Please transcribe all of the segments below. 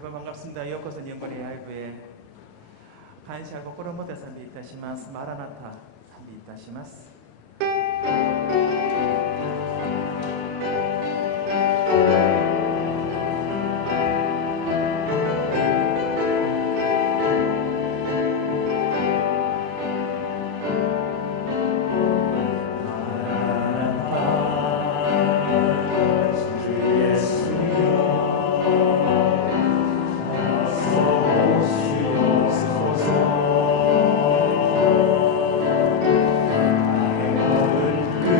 여러분 반갑습니다. 요코소 니온고리 라이브에 간시와 고코로 모테賛美いたします。マラナタ賛美いたします。그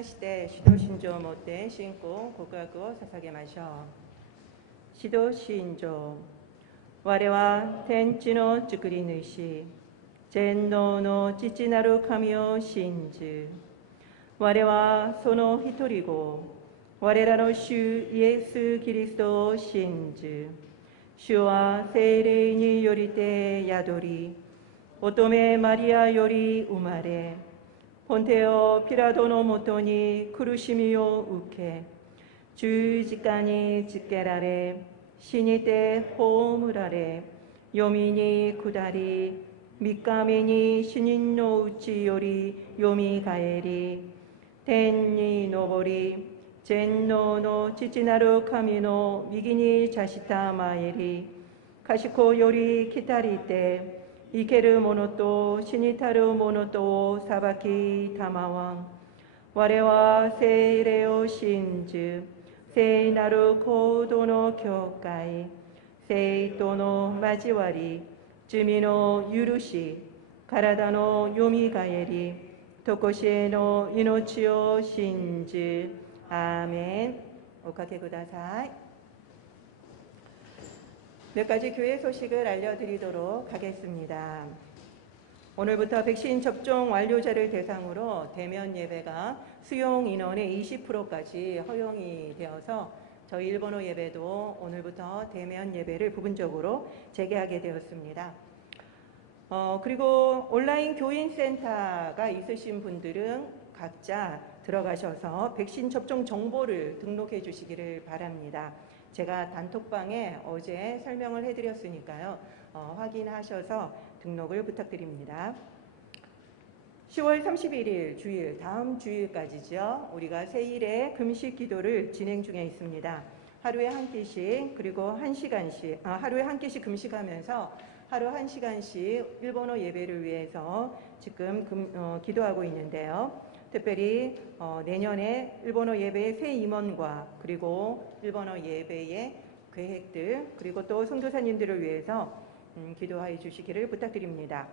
まして指導信条をもって信仰告白を捧げましょう。指導信条。我は天地の作り主、全能の父なる神を信じ、我はその一人子、我らの主イエス・キリストを信じ、主は聖霊によりて宿り、乙女マリアより生まれ、ポンテオ・ピラトのもとに苦しみを受け、十字架につけられ、死にて葬られ、黄泉に下り、三日目に死人のうちよりよみがえり、天に昇り、全能の父なる神の右に座したまえり、賢より来たりて、生ける者と死にたる者とを裁きたまわん。我は聖霊を信じ、聖なる行動の教会、聖との交わり、罪の許し、体のよみがえり、とこしえの命を信じ、アーメン。おかけください。몇 가지 교회 소식을 알려드리도록 하겠습니다. 오늘부터 백신 접종 완료자를 대상으로 대면 예배가 수용 인원의 20%까지 허용이 되어서 저희 일본어 예배도 오늘부터 대면 예배를 부분적으로 재개하게 되었습니다. 그리고 온라인 교인센터가 있으신 분들은 각자 들어가셔서 백신 접종 정보를 등록해 주시기를 바랍니다. 제가 단톡방에 어제 설명을 해드렸으니까요. 확인하셔서 등록을 부탁드립니다. 10월 31일 주일, 다음 주일까지죠. 우리가 세일의 금식 기도를 진행 중에 있습니다. 하루에 한 끼씩, 그리고 하루에 한 끼씩 금식하면서 하루 1시간씩 일본어 예배를 위해서 지금 기도하고 있는데요. 특별히 내년에 일본어 예배의 새 임원과 그리고 일본어 예배의 계획들, 그리고 또 선교사님들을 위해서 기도해 주시기를 부탁드립니다.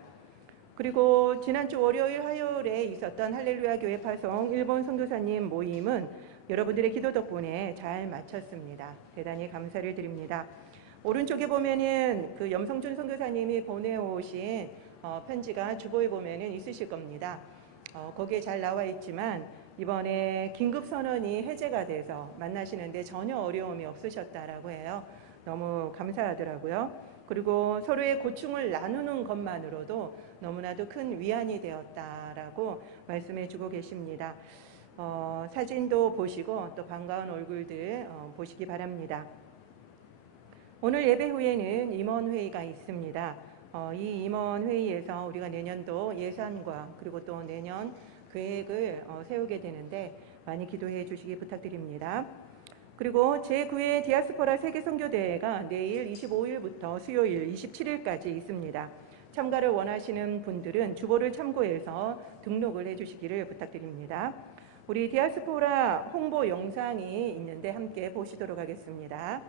그리고 지난주 월요일, 화요일에 있었던 할렐루야 교회 파송 일본 선교사님 모임은 여러분들의 기도 덕분에 잘 마쳤습니다. 대단히 감사를 드립니다. 오른쪽에 보면은 그 염성준 선교사님이 보내오신 편지가 주보에 보면은 있으실 겁니다. 거기에 잘 나와 있지만 이번에 긴급 선언이 해제가 돼서 만나시는데 전혀 어려움이 없으셨다라고 해요. 너무 감사하더라고요. 그리고 서로의 고충을 나누는 것만으로도 너무나도 큰 위안이 되었다라고 말씀해 주고 계십니다. 사진도 보시고 또 반가운 얼굴들 보시기 바랍니다. 오늘 예배 후에는 임원회의가 있습니다. 이 임원회의에서 우리가 내년도 예산과 그리고 또 내년 계획을 세우게 되는데 많이 기도해 주시기 부탁드립니다. 그리고 제9회 디아스포라 세계선교대회가 내일 25일부터 수요일 27일까지 있습니다. 참가를 원하시는 분들은 주보를 참고해서 등록을 해 주시기를 부탁드립니다. 우리 디아스포라 홍보 영상이 있는데 함께 보시도록 하겠습니다.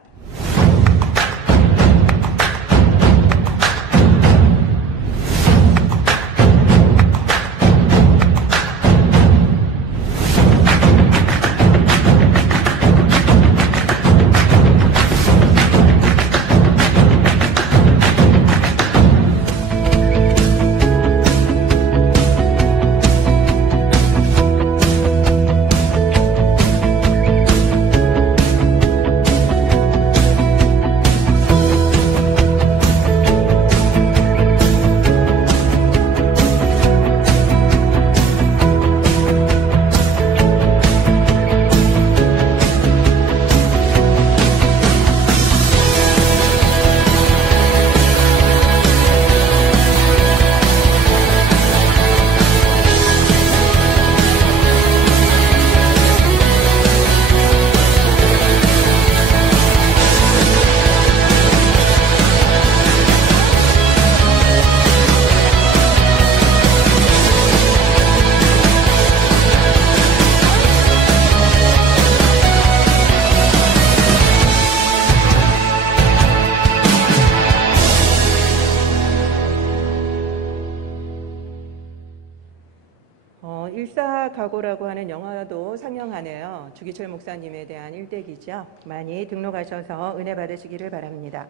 역사각오라고 하는 영화도 상영하네요. 주기철 목사님에 대한 일대기죠. 많이 등록하셔서 은혜 받으시기를 바랍니다.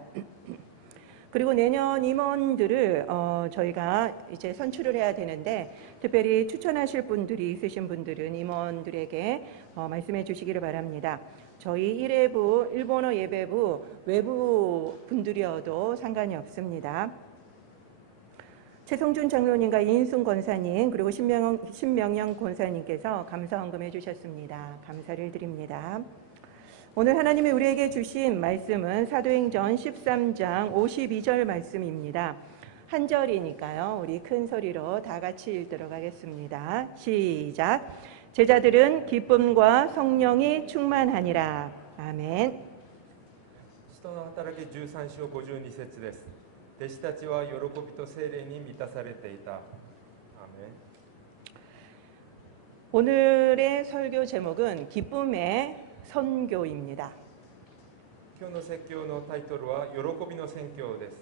그리고 내년 임원들을 저희가 이제 선출을 해야 되는데 특별히 추천하실 분들이 있으신 분들은 임원들에게 말씀해 주시기를 바랍니다. 저희 1회부 일본어 예배부 외부 분들이어도 상관이 없습니다. 최성준 장로님과 이인순 권사님 그리고 신명영 권사님께서 감사헌금 해주셨습니다. 감사를 드립니다. 오늘 하나님이 우리에게 주신 말씀은 사도행전 13장 52절 말씀입니다. 한 절이니까요. 우리 큰 소리로 다 같이 읽도록 하겠습니다. 시작. 제자들은 기쁨과 성령이 충만하니라. 아멘. 使徒の働き13章52節です。弟子たちは喜びと聖霊に満たされていた。アーメン。 오늘의 설교 제목은 기쁨의 선교입니다. 今日の説教のタイトルは喜びの宣教です。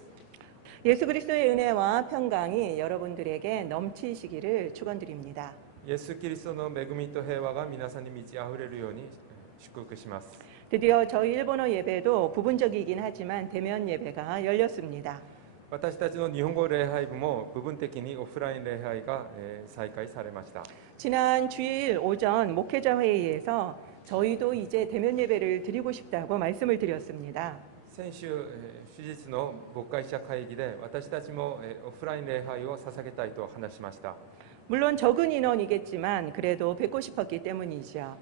예수 그리스도의 은혜와 평강이 여러분들에게 넘치시기를 축원드립니다. イエス・キリストの恵みと平和が皆さんに満ち溢れるように祝福します。 드디어 저희 일본어 예배도 부분적이긴 하지만 대면 예배가 열렸습니다. 私たちの日本語礼拝部も部分的にオフライン礼拝が再開されました。 지난 주일 오전 목회자 회의에서 저희도 이제 대면 예배를 드리고 싶다고 말씀을 드렸습니다. 先週手術の牧会者会議で私たちもオフライン礼拝を捧げたいと話しました。 물론 적은 인원이겠지만 그래도 뵙고 싶었기 때문이죠.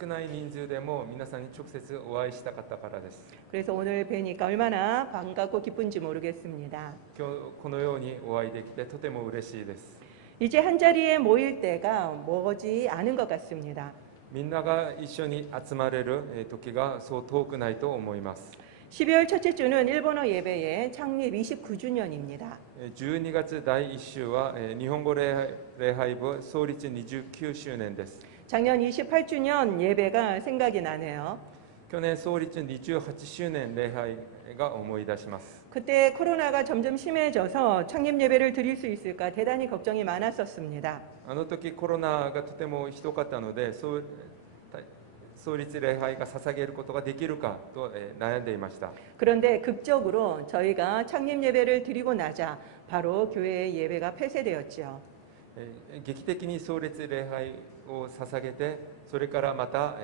少ない人数でも皆さんに直接お会いしたかったからです。 그래서 오늘 뵈니까 얼마나 반갑고 기쁜지 모르겠습니다. 今日このようにお会いできてとても嬉しいです。 이제 한 자리에 모일 때가 머지 않은 것 같습니다. みんなが一緒に集まれる時がそう遠くないと思います。 12월 첫째 주는 일본어 예배의 창립 29주년입니다. 12月第1週は日本語礼拝部創立29周年です。 작년 28주년 예배가 생각이 나네요. 去年創立28周年礼拝が思い出します。 그때 코로나가 점점 심해져서 창립 예배를 드릴 수 있을까 대단히 걱정이 많았었습니다. あの時コロナがとてもひどかったので創立礼拝が捧げることができるかと悩んでいました。 그런데 극적으로 저희가 창립 예배를 드리고 나자 바로 교회의 예배가 폐쇄되었죠. 劇的に創立礼拝を捧げてそれからまた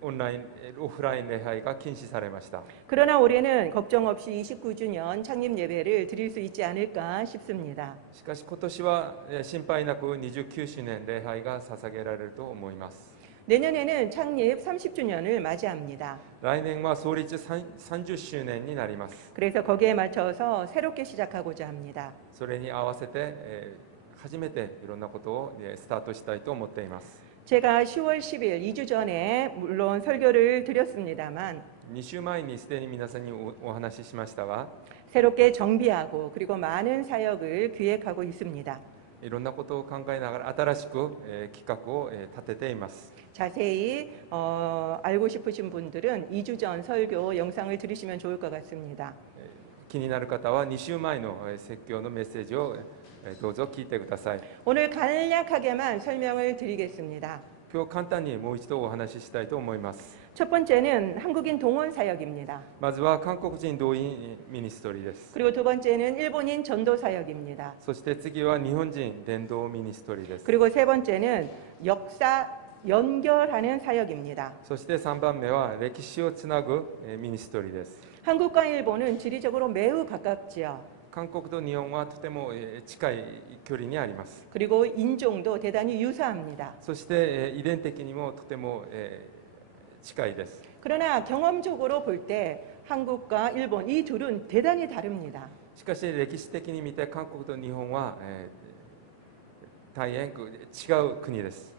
オフライン礼拝が禁止されました。 그러나 올해는 걱정 없이 29주년 창립 예배를 드릴 수 있지 않을까 싶습니다. しかし今年は心配なく29周年礼拝が捧げられると思います。 내년에는 창립 30주년을 맞이합니다. 来年は創立30周年になります。 그래서 거기에 맞춰서 새롭게 시작하고자 합니다. それに合わせて初めていろんなことをスタートしたいと思っています。 제가 10월 10일 2주 전에 물론 설교를 드렸습니다만 2週前にすでに皆さんにお話ししましたが 새롭게 정비하고 그리고 많은 사역을 기획하고 있습니다. いろんなことを考えながら新しく企画を立てています。 자세히 알고 싶으신 분들은 2주 전 설교 영상을 들으시면 좋을 것 같습니다. 気になる方は2週前の説教のメッセージをどうぞ聞いてください。 오늘 간략하게만 설명을 드리겠습니다. 今日簡単にもう一度お話ししたいと思います。 첫 번째는 한국인 동원 사역입니다. まずは韓国人動員ミニストリーです。 그리고 두 번째는 일본인 전도 사역입니다. そして次は日本人伝道ミニストリーです。 그리고 세 번째는 역사 연결하는 사역입니다. そして3番目は歴史をつなぐミニストリーです。 한국과 일본은 지리적으로 매우 가깝지요. 韓国と日本はとても近い距離にあります。 그리고 인종도 대단히 유사합니다. そして遺伝的にもとても近いです。 그러나 경험적으로 볼 때 한국과 일본 이 둘은 대단히 다릅니다. しかし歴史的に見て韓国と日本は大変違う国です。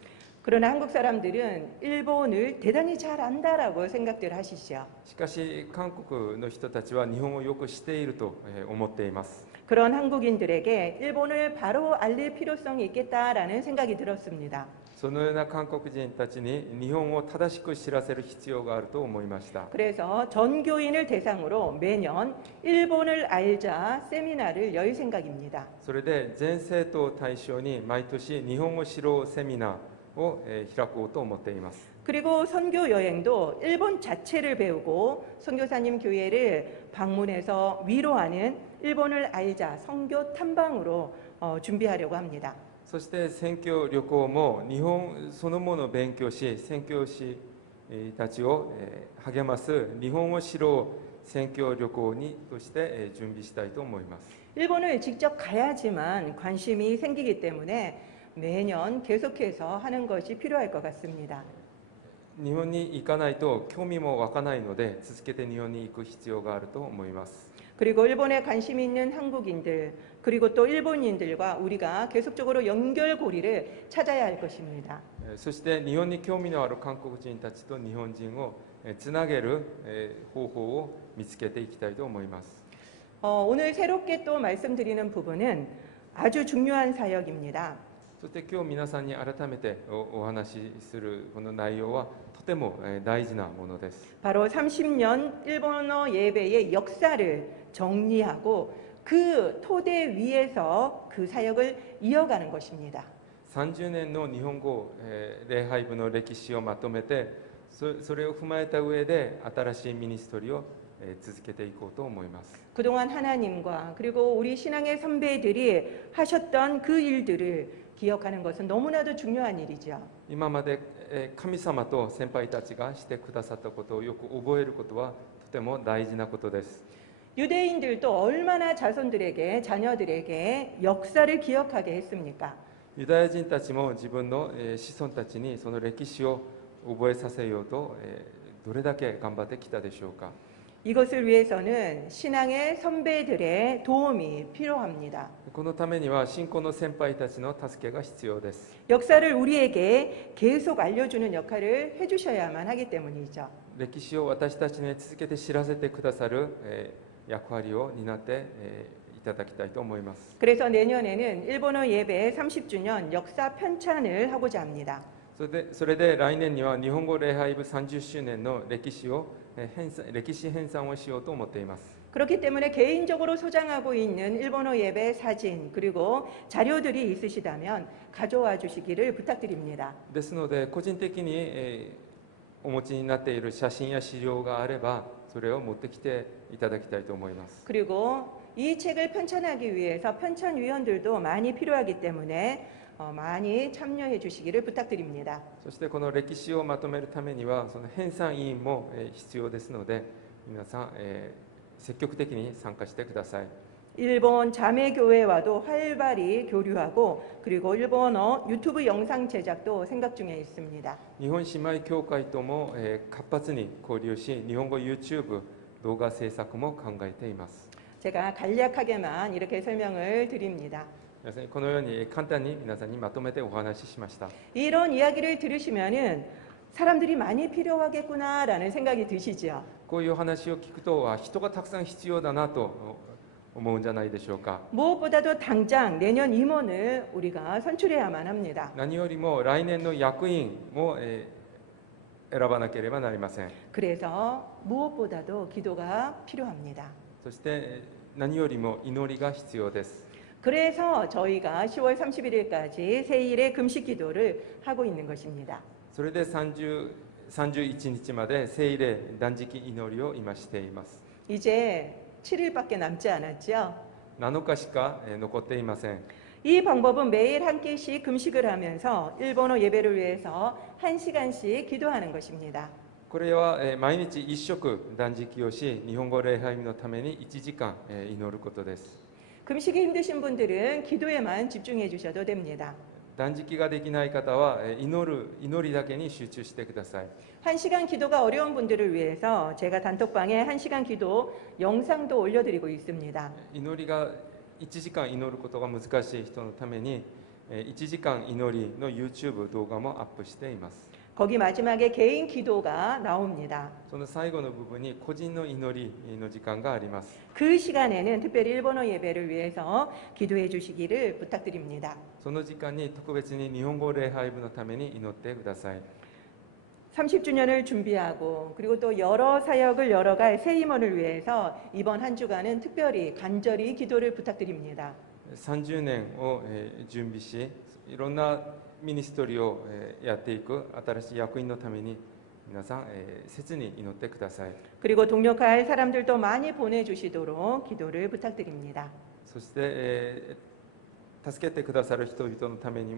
그러나 한국 사람들은 일본을 대단히 잘 안다라고 생각들 하시죠. しかし韓国の人たちは日本をよく知っていると思っています。 그런 한국인들에게 일본을 바로 알릴 필요성이 있겠다라는 생각이 들었습니다. そのような韓国人たちに日本を正しく知らせる必要があると思いました。 그래서 전교인을 대상으로 매년 일본을 알자 세미나를 열 생각입니다. それで全生徒を対象に毎年日本を知ろうセミナーを開こうと思っています。 그리고 선교 여행도 일본 자체를 배우고 선교사님 교회를 방문해서 위로하는 일본을 알자 선교 탐방으로 준비하려고 합니다. そして宣教旅行も日本そのものを勉強し、宣教師たちを励ます日本を知ろう宣教旅行にとして準備したいと思います。 일본을 직접 가야지만 관심이 생기기 때문에 매년 계속해서 하는 것이 필요할 것 같습니다. 日本に行かないと興味も湧かないので続けて日本に行く必要があると思います。 그리고 일본에 관심 있는 한국인들 그리고 또 일본인들과 우리가 계속적으로 연결고리를 찾아야 할 것입니다. そして日本に興味のある韓国人たちと日本人をつなげる方法を見つけていきたいと思います。 오늘 새롭게 또 말씀드리는 부분은 아주 중요한 사역입니다. そして今日皆さんに改めてお話しするこの内容はとても大事なものです。 바로 30년 일본어 예배의 역사를 정리하고 그 토대 위에서 그 사역을 이어가는 것입니다. 30年の日本語礼拝部の歴史をまとめてそれを踏まえた上で新しいミニストリーを続けていこうと思います。 그동안 하나님과 그리고 우리 신앙의 선배들이 하셨던 그 일들을 기억하는 것은 너무나도 중요한 일이죠. 今まで神様と先輩たちがしてくださったことをよく覚えることはとても大事なことです。 유대인들도 얼마나 자손들에게 자녀들에게 역사를 기억하게 했습니까? ユダヤ人たちも自分の子孫たちにその歴史を覚えさせようとどれだけ頑張ってきたでしょうか。 이것을 위해서는 신앙의 선배들의 도움이 필요합니다. このためには信仰の先輩たちの助けが必要です。 역사를 우리에게 계속 알려주는 역할을 해주셔야만 하기 때문이죠. 歴史を私たちに続けて知らせてくださる役割を担っていただきたいと思います。 그래서 내년에는 일본어 예배 30주년 역사 편찬을 하고자 합니다. それで来年には日本語礼拝部30周年の歴史編纂をしようと思っています。 그렇기 때문에 개인적으로 소장하고 있는 일본어 예배 사진 그리고 자료들이 있으시다면 가져와 주시기를 부탁드립니다. ですので個人的にお持ちになっている写真や資料があればそれを持ってきていただきたいと思います。 그리고 이 책을 편찬하기 위해서 편찬위원들도 많이 필요하기 때문에 많이 참여해 주시기를 부탁드립니다. そしてこの歴史をまとめるためにはその編纂委員も必要ですので皆さん積極的に参加してください。 일본 자매교회와도 활발히 교류하고 그리고 일본어 유튜브 영상 제작도 생각 중에 있습니다. 日本姉妹協会とも活発に交流し日本語 YouTube 動画制作も考えています。 제가 간략하게만 이렇게 설명을 드립니다. 皆さんこのように簡単に皆さんにまとめてお話ししました。 이런 이야기를 들으시면은 사람들이 많이 필요하겠구나라는 생각이 드시죠. こういう話を聞くと人がたくさん必要だなと思うんじゃないでしょうか。 무엇보다도 당장 내년 임원을 우리가 선출해야만 합니다. 何よりも来年の役員も選ばなければなりません。 그래서 무엇보다도 기도가 필요합니다. そして何よりも祈りが必要です。 그래서 저희가 10월 31일까지 세일의 금식 기도를 하고 있는 것입니다. それで31日まで聖霊断食祈りを今しています。 이제 7일밖에 남지 않았죠. 7日しか残っていません。 이 방법은 매일 한 끼씩 금식을 하면서 일본어 예배를 위해서 1시간씩 기도하는 것입니다. これは毎日一食断食をし日本語礼拝のために1時間祈ることです。 금식이 힘드신 분들은 기도에만 집중해 주셔도 됩니다. 断食ができない方は祈りだけに集中してください。 1시간 기도가 어려운 분들을 위해서 제가 단톡방에 1시간 기도 영상도 올려드리고 있습니다. 祈りが1時間祈ることが難しい人のために1時間祈りの YouTube 動画もアップしています。 거기 마지막에 개인 기도가 나옵니다. その最後の部分に個人の祈りの時間があります。 그 시간에는 특별히 일본어 예배를 위해서 기도해 주시기를 부탁드립니다. その時間に特別に日本語礼拝部のために祈ってください。 30주년을 준비하고 그리고 또 여러 사역을 열어갈 새 임원을 위해서 이번 한 주간은 특별히 간절히 기도를 부탁드립니다. 30年を準備し、いろんなミニストリーをやっていく新しい役員のために皆さん切に祈ってください。 그리고 동력할 사람들도 많이 보내주시도록 기도를 부탁드립니다. そして助けてくださる人々のために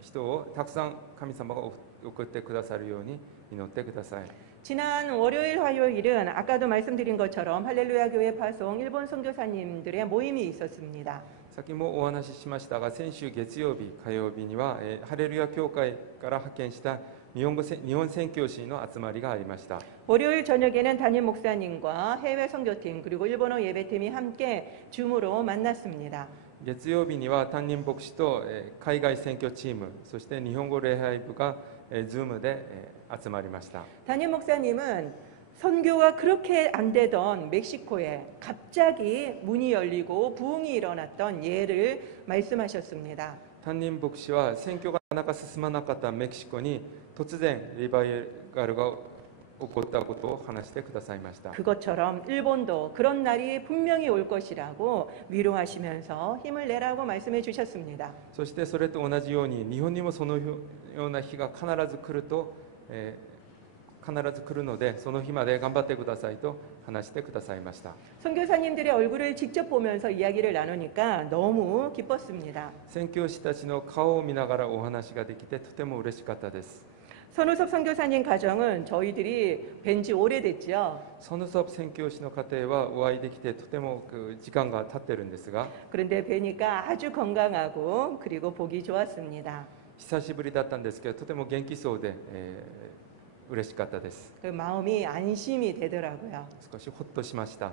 人をたくさん神様が送ってくださるように祈ってください。 지난 월요일, 화요일은 아까도 말씀드린 것처럼 할렐루야 교회 파송 일본 선교사님들의 모임이 있었습니다. さっきもお話ししましたが、先週月曜日、火曜日にはハレルヤ教会から派遣した日本宣教師の集まりがありました。 월요일 저녁에는 담임 목사님과 해외 선교팀 그리고 일본어 예배팀이 함께 줌으로 만났습니다. 月曜日には担任牧師と海外選挙チーム、そして日本語礼拝部がZoomで集まりました。 담임 목사님은 선교가 그렇게 안 되던 멕시코에 갑자기 문이 열리고 부흥이 일어났던 예를 말씀하셨습니다. 担任牧師は選挙がなかなか進まなかったメキシコに突然リバイバルが起こったことを話してくださいました。 그것처럼 일본도 그런 날이 분명히 올 것이라고 위로하시면서 힘을 내라고 말씀해 주셨습니다. そしてそれと同じように日本にもそのような日が必ず来ると、必ず来るのでその日まで頑張ってくださいと話してくださいました。 선교사님들의 얼굴을 직접 보면서 이야기를 나누니까 너무 기뻤습니다. 宣教師たちの顔を見ながらお話ができてとても嬉しかったです。 선우섭 선교사님 가정은 저희들이 뵌 지 오래됐죠. ソヌソプ宣教師の家庭はお会いできてとても時間が経ってるんですが、 그런데 뵈니까 아주 건강하고 그리고 보기 좋았습니다. 久しぶりだったんですけどとても元気そうで、嬉しかったです。 그 마음이 안심이 되더라고요. 少しほっとしました。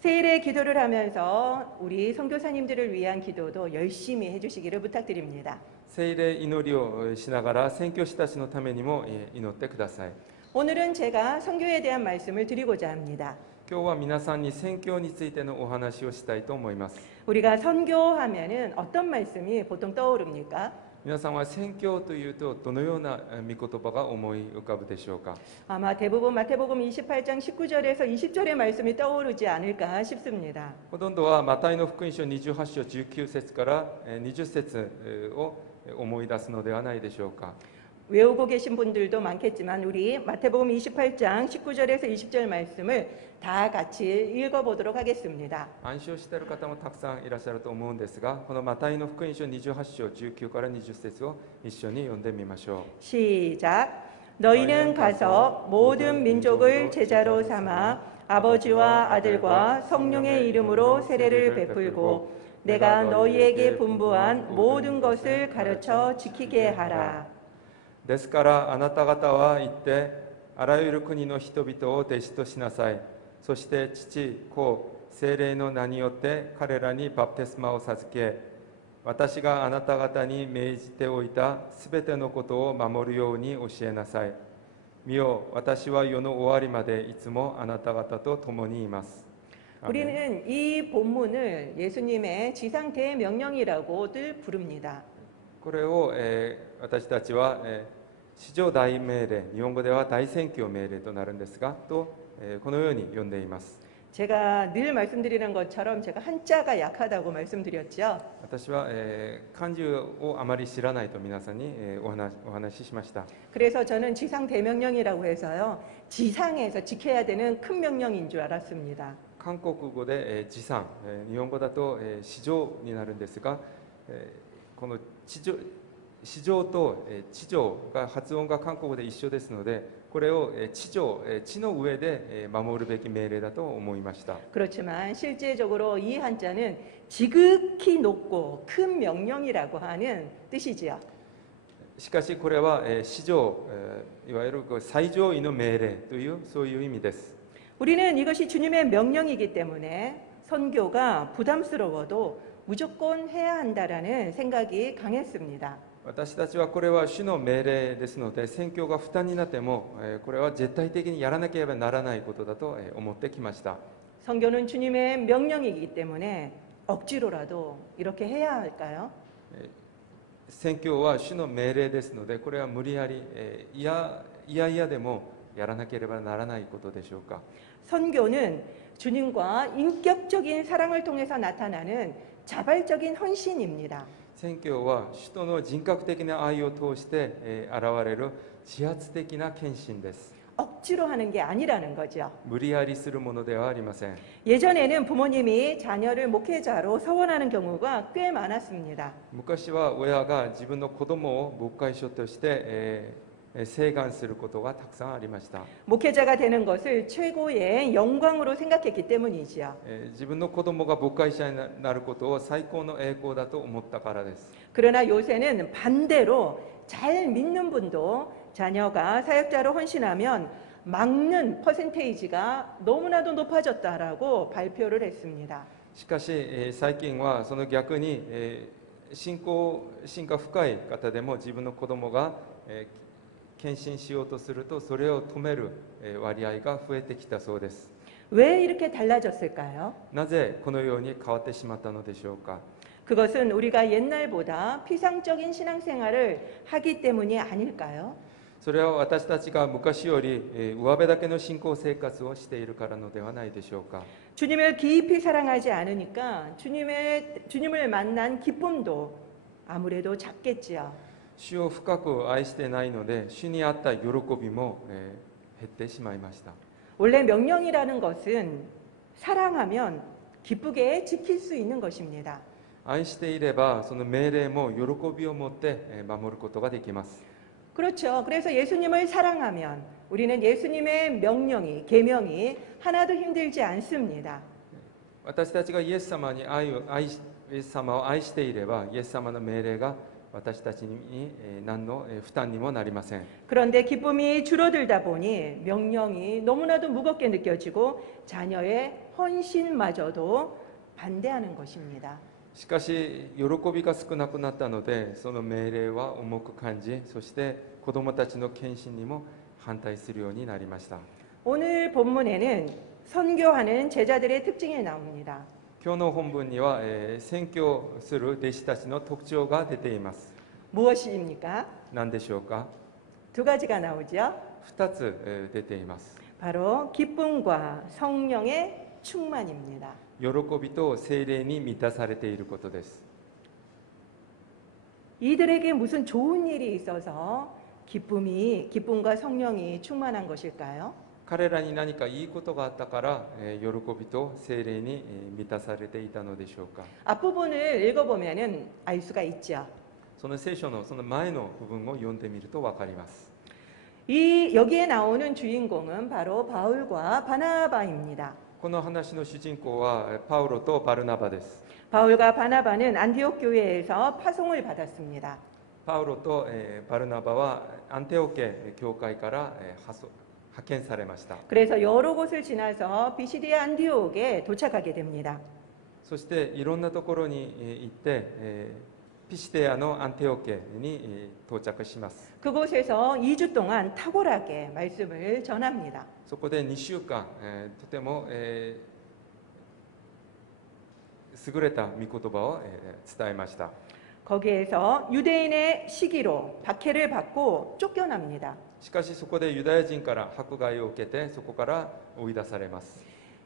세일의 기도를 하면서 우리 선교사님들을 위한 기도도 열심히 해주시기를 부탁드립니다. 聖霊祈りをしながら宣教師たちのためにも祈ってください。 오늘은 제가 선교에 대한 말씀을 드리고자 합니다. 今日は皆さんに宣教についてのお話をしたいと思います。 우리가 선교하면은 어떤 말씀이 보통 떠오릅니까? 皆さんは宣教というとどのような御言葉が思い浮かぶでしょうか。 아마 대부분 마태복음 28장 19절에서 20절의 말씀이 떠오르지 않을까 싶습니다. ほとんどはマタイの福音書28章19節から20節を思い出すのではないでしょうか。 외우고 계신 분들도 많겠지만 우리 마태복음 28장 19절에서 20절 말씀을 다 같이 읽어보도록 하겠습니다. 暗唱している方もたくさんいらっしゃると思うんですが、このマタイの福音書28章19から20節を一緒に読んでみましょう。 시작. 너희는 가서 모든 민족을 제자로 삼아 아버지와 아들과 성령의 이름으로 세례를 베풀고 내가 너희에게 분부한 모든 것을 가르쳐 지키게 하라. ですからあなた方は行ってあらゆる国の人々を弟子としなさい。そして父、子、聖霊の名によって彼らにバプテスマを授け、私があなた方に命じておいたすべてのことを守るように教えなさい。見よ、私は世の終わりまでいつもあなた方と共にいます。 우리는 이 본문을 예수님의 지상 대명령이라고들 부릅니다. これを、私たちは、至上大命令、日本語では大宣教命令となるんですが、このように呼んでいます。 제가 늘 말씀드리는 것처럼 제가 한자가 약하다고 말씀드렸죠. 私は、漢字をあまり知らないと皆さんに、お話ししました。 그래서 저는 지상 대명령이라고 해서요. 지상에서 지켜야 되는 큰 명령인 줄 알았습니다. 韓国語で、地産、日本語だと、市場になるんですが、この市場と地上が発音が韓国語で一緒ですので、これを地の上で守るべき命令だと思いました。 그렇지만 실제적으로 이 한자는 지극히 높고 큰 명령이라고 하는 뜻이지요. しかしこれは至上、いわゆる最上位の命令というそういう意味です。 우리는 이것이 주님의 명령이기 때문에 선교가 부담스러워도 무조건 해야 한다라는 생각이 강했습니다. 私たちはこれは主の命令ですので、宣教が負担になってもこれは絶対的にやらなければならないことだと思ってきました。 선교는 주님의 명령이기 때문에 억지로라도 이렇게 해야 할까요? 宣教は主の命令ですので、これは無理やりいやでもやらなければならないことでしょうか。 선교는 주님과 인격적인 사랑을 통해서 나타나는 자발적인 헌신입니다. 宣教は主との人格的な愛を通して現れる自発的な献身です。 억지로 하는 게 아니라는 거죠. 無理やりするものではありません。 예전에는 부모님이 자녀를 목회자로 서원하는 경우가 꽤 많았습니다. 昔は親が自分の子供を牧会者として請願することがたくさんありました。 목회자가 되는 것을 최고의 영광으로 생각했기 때문이지요. 自分の子供が牧会者になることを最高の栄光だと思ったからです。 그러나 요새는 반대로 잘 믿는 분도 자녀가 사역자로 헌신하면 막는 퍼센테이지가 너무나도 높아졌다라고 발표를 했습니다. しかし最近はその逆に信仰が深い方でも自分の子供が献身しようとするとそれを止める割合が増えてきたそうです。 왜 이렇게 달라졌을까요? なぜこのように変わってしまったのでしょうか。 그것은 우리가 옛날보다 피상적인 신앙생활을 하기 때문이 아닐까요? それは私たちが昔より上辺だけの信仰生活をしているからのではないでしょうか。 주님을 깊이 사랑하지 않으니까 주님을 만난 기쁨도 아무래도 작겠지요. 主を深く愛してないので主にあった喜びも減ってしまいました。 원래 명령이라는 것은 사랑하면 기쁘게 지킬 수 있는 것입니다. 愛していればその命令も喜びを持って守ることができます。 그렇죠. 그래서 예수님을 사랑하면 우리는 예수님의 명령이 계명이 하나도 힘들지 않습니다. 私たちがイエス様を愛していればイエス様の命令が私たちに何の負担にもなりません。 그런데 기쁨이 줄어들다 보니 명령이 너무나도 무겁게 느껴지고 자녀의 헌신마저도 반대하는 것입니다. しかし喜びが少なくなったのでその命令は重く感じ、そして子どもたちの献身にも反対するようになりました。 오늘 본문에는 선교하는 제자들의 특징이 나옵니다. 今日の本文には宣教する弟子たちの特徴が出ています。 무엇입니까? 何でしょうか。 두 가지가 나오죠. 2つ出ています。 바로 기쁨과 성령의 충만입니다. 喜びと聖霊に満たされていることです。 이들에게 무슨 좋은 일이 있어서 기쁨과 성령이 충만한 것일까요? 彼らに何かいいことがあったから喜びと聖霊に満たされていたのでしょうか。 앞부분을 읽어보면 알 수가 있죠. その聖書のその前の部分を読んでみると分かります。 여기에 나오는 주인공은 바로 바울과 바나바입니다. この話の主人公はパウロとバルナバです。 바울과 바나바는 안디옥 교회에서 파송을 받았습니다. パウロとバルナバはアンテオケ教会から派遣されました。 그래서 여러 곳을 지나서 비시디아 안디옥에 도착하게 됩니다. そしていろんなところに行ってピシテアのアンテオケに到着します。 그곳에서 2주 동안 탁월하게 말씀을 전합니다. そこで2週間とても優れた御言葉を伝えました。 거기에서 유대인의 시기로 박해를 받고 쫓겨납니다. しかしそこでユダヤ人から迫害を受けてそこから追い出されます。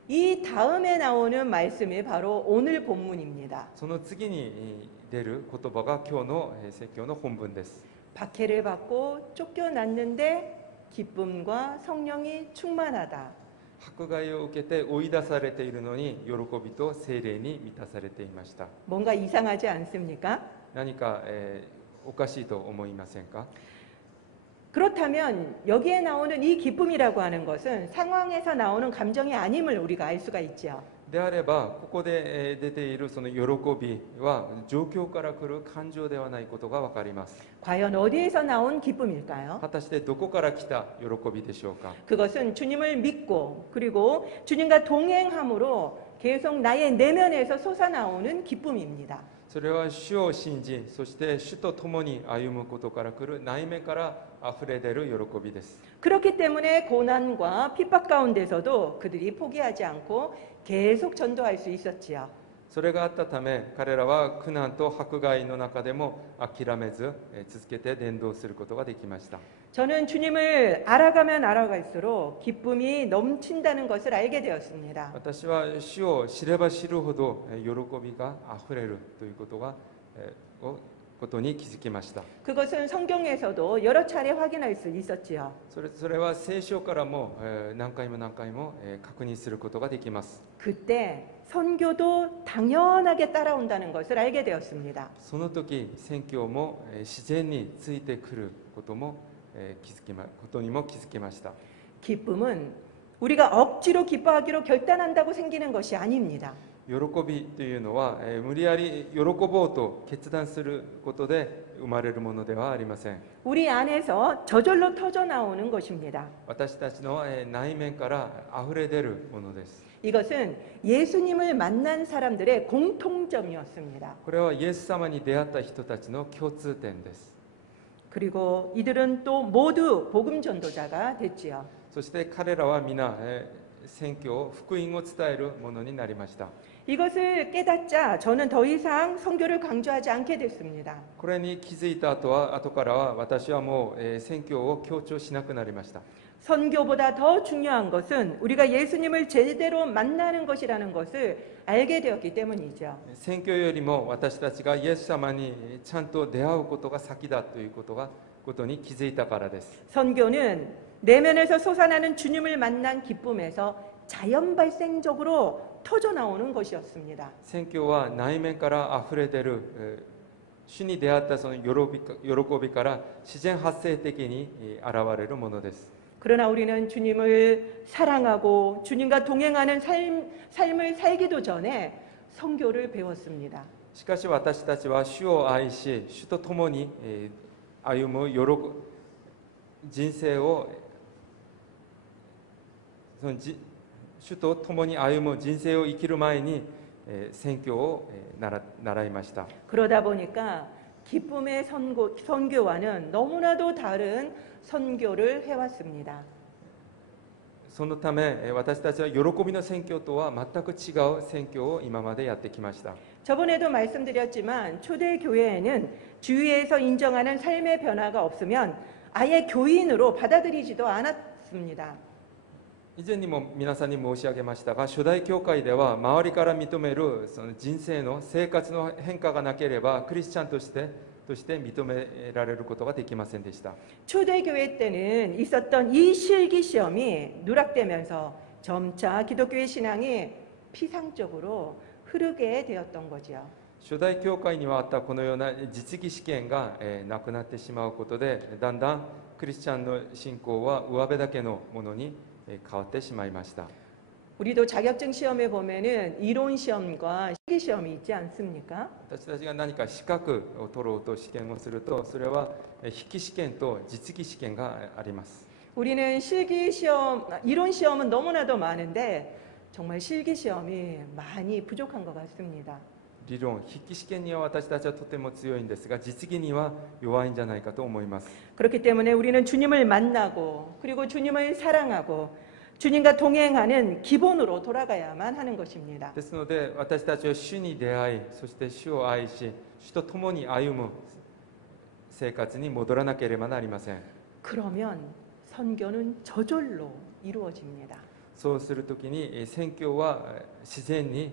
이 다음에 나오는 말씀이 바로 오늘 본문입니다. その次に出る言葉が今日の説教の本文です。 박해를 받고 쫓겨났는데 기쁨과 성령이 충만하다. 迫害を受けて追い出されているのに喜びと聖霊に満たされていました。 뭔가 이상하지 않습니까? 何かおかしいと思いませんか。 그렇다면 여기에 나오는 이 기쁨이라고 하는 것은 상황에서 나오는 감정이 아님을 우리가 알 수가 있죠. であればここで出ているその喜びは状況から来る感情ではないことが分かります。 과연 어디에서 나온 기쁨일까요? 果たしてどこから来た喜びでしょうか。 그것은 주님을 믿고 그리고 주님과 동행함으로 계속 나의 내면에서 솟아나오는 기쁨입니다. それは主を信じ、そして主と共に歩むことから来る内面から溢れ出る喜びです。 그렇기 때문에 고난과 핍박 가운데서도 그들이 포기하지 않고 계속 전도할 수 있었지요. それがあったため、彼らは苦難と迫害の中でも諦めず続けて伝道することができました。 저는 주님을 알아가면 알아갈수록 기쁨이 넘친다는 것을 알게 되었습니다. 私は主を知れば知るほど喜びがあふれるということに気づきました。 그것은 성경에서도 여러 차례 확인할 수 있었지요. それは聖書からも何回も確認することができます。 그때 선교도 당연하게 따라온다는 것을 알게 되었습니다. その時宣教も自然についてくることにも気づきました。 기쁨은 우리가 억지로 기뻐하기로 결단한다고 생기는 것이 아닙니다. 喜びというのは無理やり喜ぼうと決断することで生まれるものではありません。 우리 안에서 저절로 터져 나오는 것입니다. 私たちの内面からあふれ出るものです。 이것은 예수님을 만난 사람들의 공통점이었습니다. これはイエス様に出会った人たちの共通点です。 그리고 이들은 또 모두 복음 전도자가 됐지요. そして彼らは皆宣教福音を伝えるものになりました。 이것을 깨닫자 저는 더 이상 선교를 강조하지 않게 됐습니다. これに気づいた後からは私はもう宣教を強調しなくなりました。 선교보다 더 중요한 것은 우리가 예수님을 제대로 만나는 것이라는 것을 알게 되었기 때문이죠. 宣教よりも私たちがイエス様にちゃんと出会うことが先だということに気づいたからです。 선교는 내면에서 솟아나는 주님을 만난 기쁨에서 자연 발생적으로 터져 나오는 것이었습니다. 宣教は内面からあふれ出る主に出会ったその喜びから自然発生的に現れるものです。 그러나 우리는 주님을 사랑하고 주님과 동행하는 삶을 살기도 전에 선교를 배웠습니다. しかし私たちは主を愛し、主と共に歩む人生を主と共に歩む人生を生きる前に宣教を習いました。 그러다 보니까 기쁨의 선교와는 너무나도 다른 선교를 해왔습니다. そのため私たちは喜びの宣教とは全く違う宣教を今までやってきました。 저번에도 말씀드렸지만 초대 교회에는 주위에서 인정하는 삶의 변화가 없으면 아예 교인으로 받아들이지도 않았습니다. 以前にも皆さんに申し上げましたが、初代教会では周りから認めるその人生の生活の変化がなければクリスチャンとして認められることができませんでした。 초대 교회 때는 있었던 이 실기 시험이 누락되면서 점차 기독교의 신앙이 피상적으로 흐르게 되었던 거지요. 初代教会にはあったこのような実技試験がなくなってしまうことで、だんだんクリスチャンの信仰は上辺だけのものに変わってしまいました。 우리도 자격증 시험에 보면은 이론 시험과 실기 시험이 있지 않습니까? 私たちが何か資格を取ろうと試験をすると、それは筆記試験と実技試験があります。 우리는 실기 시험, 이론 시험은 너무나도 많은데 정말 실기 시험이 많이 부족한 것 같습니다. 理論、筆記試験には私たちはとても強いんですが、実技には弱いんじゃないかと思います。 그렇기 때문에 우리는 주님을 만나고 그리고 주님을 사랑하고 주님과 동행하는 기본으로 돌아가야만 하는 것입니다. ですので私たちは主に出会い、そして主を愛し、主と共に歩む生活に戻らなければなりません。 그러면 선교는 저절로 이루어집니다. そうするときに宣教は自然に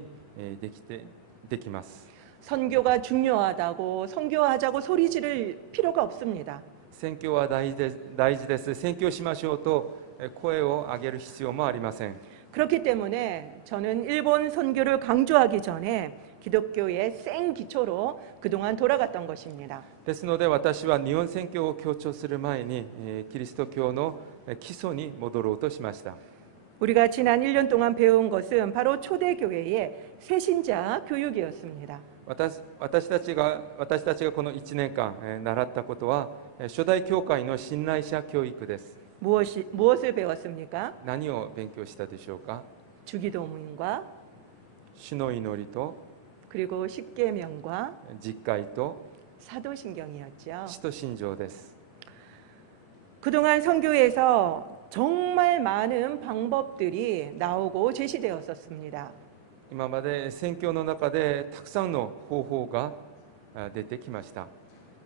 できます。 선교가 중요하다고 선교하자고 소리 지를 필요가 없습니다. 宣教は大事です。宣教しましょうと声を上げる必要もありません。 그렇기 때문에 저는 일본 선교를 강조하기 전에 기독교의 생 기초로 그동안 돌아갔던 것입니다. ですので私は日本宣教を強調する前にキリスト教の基礎に戻ろうとしました。 우리가 지난 1년 동안 배운 것은 바로 초대교회의 새신자 교육이었습니다. 私たちがこの1年間習ったことは初代教会の信頼者教育です。 무엇을 배웠습니까? 何を勉強したでしょうか？ 주기도문과 主の祈りと 그리고 십계명과 実戒と 사도신경이었죠. 使徒信条です。 그동안 선교에서 정말 많은 방법들이 나오고 제시되었었습니다. 今まで宣教の中でたくさんの方法が出てきました。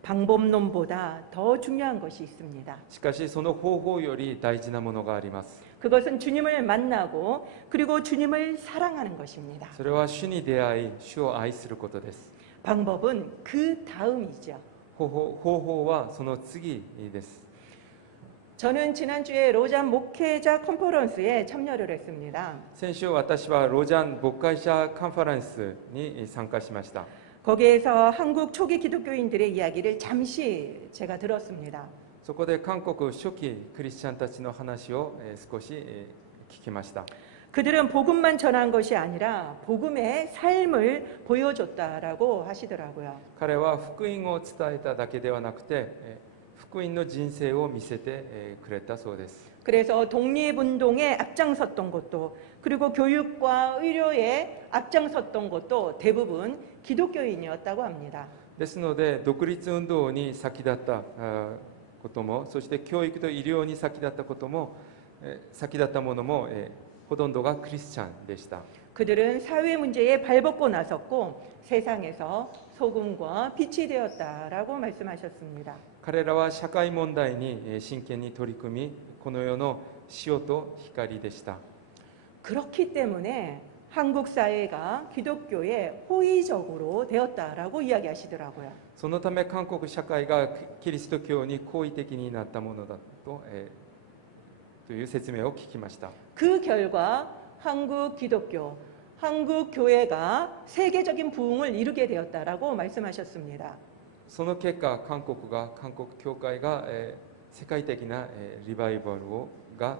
방법론보다 더 중요한 것이 있습니다. しかしその方法より大事なものがあります。 그것은 주님을 만나고 그리고 주님을 사랑하는 것입니다. それは主に出会い、主を愛することです。 방법은 그 다음이죠. 方法はその次です。 저는 지난주에 로잔 목회자 컨퍼런스에 참여를 했습니다. 先週私はロジャン牧会者カンファレンスに参加しました。 거기에서 한국 초기 기독교인들의 이야기를 잠시 제가 들었습니다. そこで韓国初期クリスチャンたちの話を少し聞きました。 그들은 복음만 전한 것이 아니라 복음의 삶을 보여줬다라고 하시더라고요. 彼は福音を伝えただけではなくて福音の人生を見せてくれたそうです。 그래서 독립운동에 앞장섰던 것도 그리고 교육과 의료에 앞장섰던 것도 대부분 기독교인이었다고 합니다. ですので独立運動に先立ったことも、そして教育と医療に先立ったことも、先立ったものもほとんどがクリスチャンでした。 그들은 사회 문제에 발벗고 나섰고 세상에서 소금과 빛이 되었다라고 말씀하셨습니다. 彼らは社会問題に真剣に取り組み、この世の塩と光でした。 그렇기 때문에 한국 사회가 기독교에 호의적으로 되었다라고 이야기하시더라고요. そのため韓国社会がキリスト教に好意的になったものだという説明を聞きました。 그 결과 한국 기독교, 한국 교회가 세계적인 부흥을 이루게 되었다라고 말씀하셨습니다. その結果、韓国教会が世界的なリバイバルが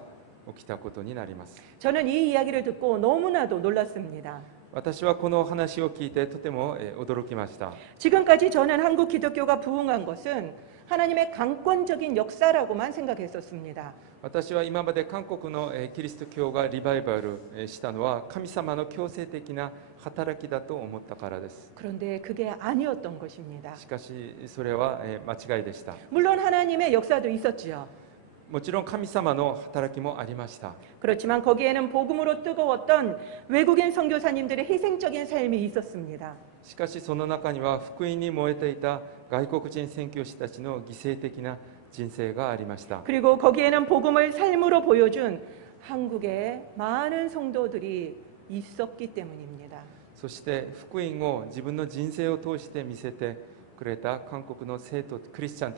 起きたことになります。 저는 이 이야기를 듣고 너무나도 놀랐습니다. 私はこの話を聞いてとても驚きました。 지금까지 저는 한국 기독교가 부흥한 것은 하나님의 강권적인 역사라고만 생각했었습니다. 私は今まで韓国のキリスト教がリバイバルしたのは神様の強制的な働きだと思ったからです。 그런데 그게 아니었던 것입니다. しかしそれは間違いでした。 물론 하나님의 역사도 있었지요. もちろん神様の働きもありました。 그렇지만 거기에는 복음으로 뜨거웠던 외국인 선교사님들의 희생적인 삶이 있었습니다. しかしその中には福音に燃えていた外国人宣教師たちの犠牲的な人生がありました。 그리고 거기에는 복음을 삶으로 보여준 한국의 많은 성도들이 있었기 때문입니다. そして福音を自分の人生を通して見せてくれた韓国の生徒クリスチャン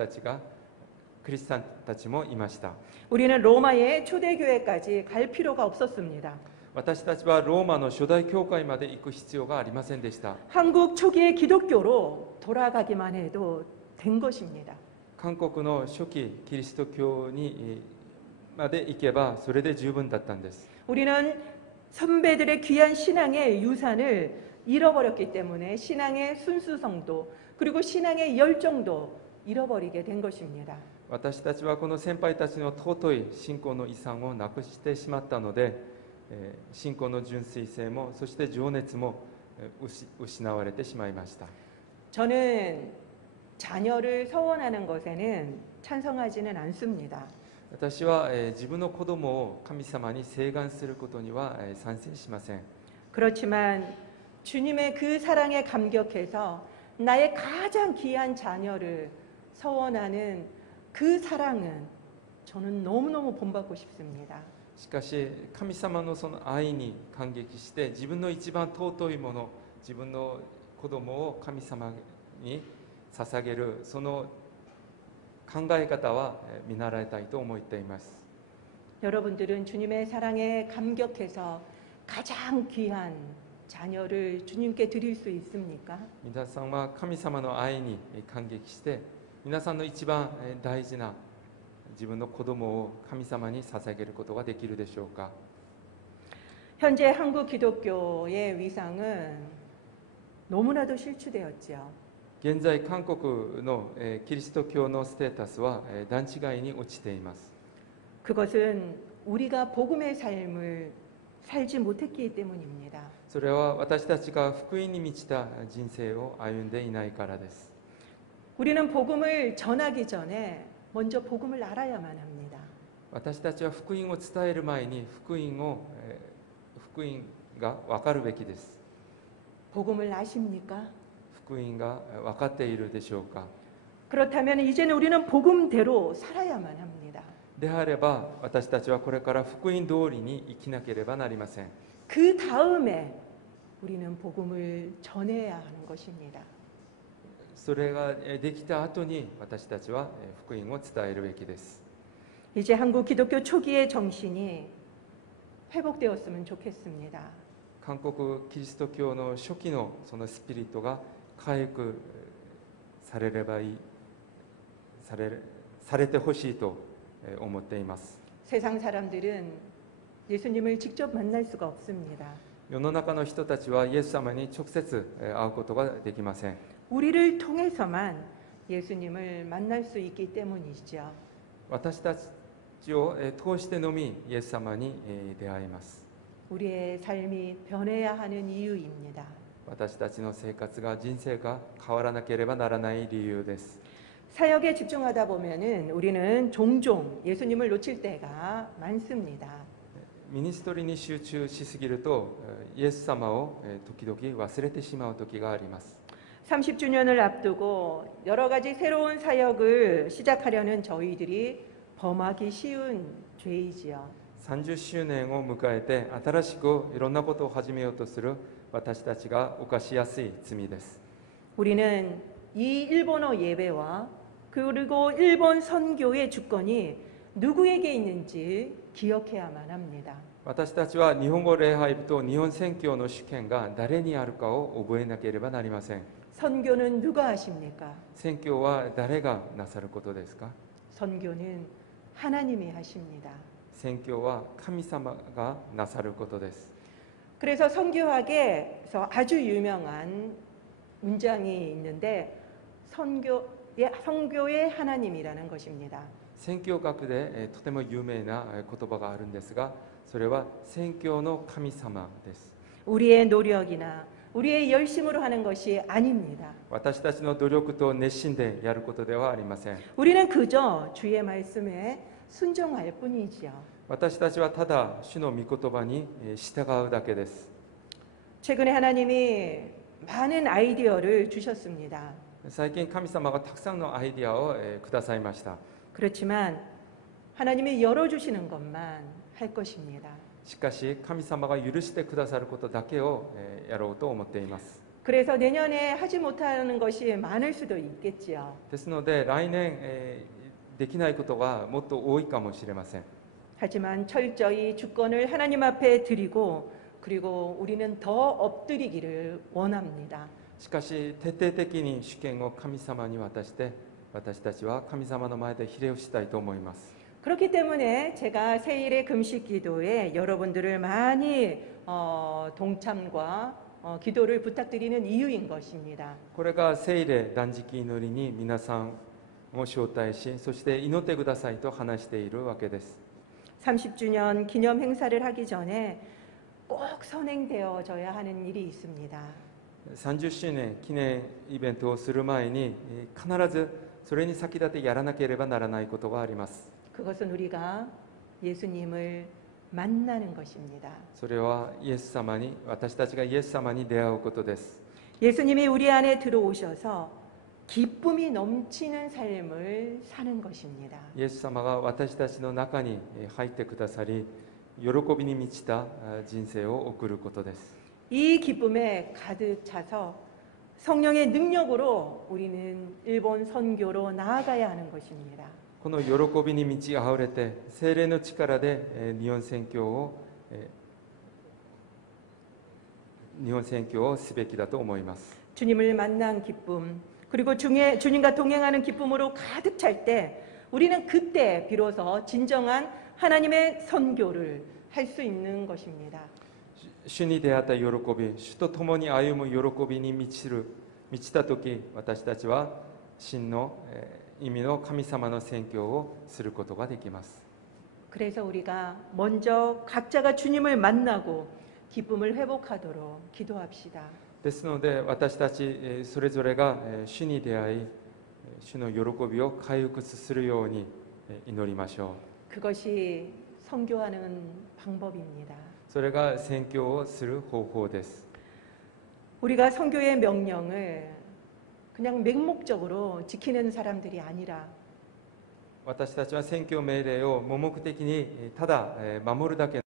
たちもいました。 우리는 로마의 초대교회까지 갈 필요가 없었습니다. 私たちはローマの初代教会まで行く必要がありませんでした。 한국 초기의 기독교로 돌아가기만 해도 된 것입니다. 韓国の初期キリスト教にまで行けばそれで十分だったんです。 우리는 선배들의 귀한 신앙의 유산을 잃어버렸기 때문에 신앙의 순수성도 그리고 신앙의 열정도 잃어버리게 된 것입니다. 私たちはこの先輩たちの尊い信仰の遺産をなくしてしまったので、信仰の純粋性もそして情熱も失われてしまいました。 저는 자녀를 서원하는 것에는 찬성하지는 않습니다. 私は自分の子供を神様に請願することには賛成しません。 그렇지만 주님의 그 사랑에 감격해서 나의 가장 귀한 자녀를 서원하는 그 사랑은 저는 너무너무 본받고 싶습니다. しかし神様のその愛に感激して自分の一番尊いもの、自分の子供を神様に捧げるその考え方は見習いたいと思っています。 여러분들은 주님의 사랑에 감격해서 가장 귀한 자녀를 주님께 드릴 수 있습니까? 皆さんは神様の愛に感激して皆さんの一番大事な自分の子供を神様に捧げることができるでしょうか。 현재 한국 기독교의 위상은 너무나도 실추되었지요. 現在韓国のキリスト教のステータスは段違いに落ちています。 그것은 우리가 복음의 삶을 살지 못했기 때문입니다. それは私たちが福音に満ちた人生を歩んでいないからです。 우리는 복음을 전하기 전에 먼저 복음을 알아야만 합니다. 私たちは福音を伝える前に福音が分かるべきです。 복음을 아십니까? 福音が分かっているでしょうか。 그렇다면 이제는 우리는 복음대로 살아야만 합니다. であれば私たちはこれから福音通りに生きなければなりません。 그 다음에 우리는 복음을 전해야 하는 것입니다. それができた後に私たちは福音を伝えるべきです。 이제 한국 기독교 초기의 정신이 회복되었으면 좋겠습니다. 韓国キリスト教の初期のそのスピリットが回復されればいい、されてほしいと思っています。 세상 사람들은 예수님을 직접 만날 수가 없습니다. 世の中の人たちはイエス様に直接会うことができません。 우리를 통해서만 예수님을 만날 수 있기 때문이죠. 私たちを通してのみイエス様に出会います。 우리의 삶이 변해야 하는 이유입니다. 私たちの生活が人生が変わらなければならない理由です。 사역에 집중하다 보면은 우리는 종종 예수님을 놓칠 때가 많습니다. ミニストリーに集中しすぎるとイエス様を時々忘れてしまう時があります。 30주년을 앞두고 여러 가지 새로운 사역을 시작하려는 저희들이 범하기 쉬운 죄이지요. 30周年を迎えて新しくいろんなことを始めようとする私たちが犯しやすい罪です。 우리는 이 일본어 예배와 그리고 일본 선교의 주권이 누구에게 있는지 기억해야만 합니다. 私たちは日本語礼拝部と日本宣教の主権が誰にあるかを覚えなければなりません。 선교는 누가 하십니까? 宣教は誰がなさることですか？ 선교는 하나님이 하십니다. 宣教は神様がなさることです。 그래서 선교학에서 아주 유명한 문장이 있는데 선교의 하나님이라는 것입니다. 宣教学でとても有名な言葉があるんですが、それは宣教の神様です。 우리의 노력이나 우리의 열심으로 하는 것이 아닙니다. 私たちの努力と熱心でやることではありません。 우리는 그저 주의 말씀에 순종할 뿐이지요. 私たちはただ主の御言葉に従うだけです。 최근에 하나님이 많은 아이디어를 주셨습니다. 最近神様がたくさんのアイディアをくださいました。 그렇지만 하나님이 열어주시는 것만 할 것입니다. しかし神様が許してくださることだけをやろうと思っています。 그래서 내년에 하지 못하는 것이 많을 수도 있겠지요. ですので来年できないことがもっと多いかもしれません。 하지만 철저히 주권을 하나님 앞에 드리고 그리고 우리는 더 엎드리기를 원합니다. しかし徹底的に主権を神様に渡して私たちは神様の前でひれをしたいと思います。 그렇기 때문에 제가 세일의 금식 기도에 여러분들을 많이 동참과 기도를 부탁드리는 이유인 것입니다. これが聖霊断食祈りに皆さんを招待し、そして祈ってくださいと話しているわけです。 30주년 기념 행사를 하기 전에 꼭 선행되어져야 하는 일이 있습니다. 30周年記念イベントをする前に必ずそれに先立てやらなければならないことがあります。 그것은 우리가 예수님을 만나는 것입니다. それはイエス様に、私たちがイエス様に出会うことです。 예수님이 우리 안에 들어오셔서 기쁨이 넘치는 삶을 사는 것입니다. イエス様が私たちの中に入ってくださり、喜びに満ちた人生を送ることです。 이 기쁨에 가득 차서 성령의 능력으로 우리는 일본 선교로 나아가야 하는 것입니다. この喜びに満ち溢れて聖霊の力で日本宣教をすべきだと思います。 주님을 만난 기쁨 그리고 주님과 동행하는 기쁨으로 가득 찰 때 우리는 그때 비로소 진정한 하나님의 선교를 할 수 있는 것입니다. 主に出会った喜び、主と共に歩む喜びに満ちた時、私たちは真の意味の神様の宣教をすることができます。 그래서 우리가 먼저 각자가 주님을 만나고 기쁨을 회복하도록 기도합시다. ですので私たちそれぞれが主に出会い主の喜びを回復するように祈りましょ 그것이 선교하는 방법입니다. う。それが宣教をする方法です。 우리가 선교의 명령을 그냥 맹목적으로 지키는 사람들이 아니라 私たちは宣教命令を盲目的にただ守るだけの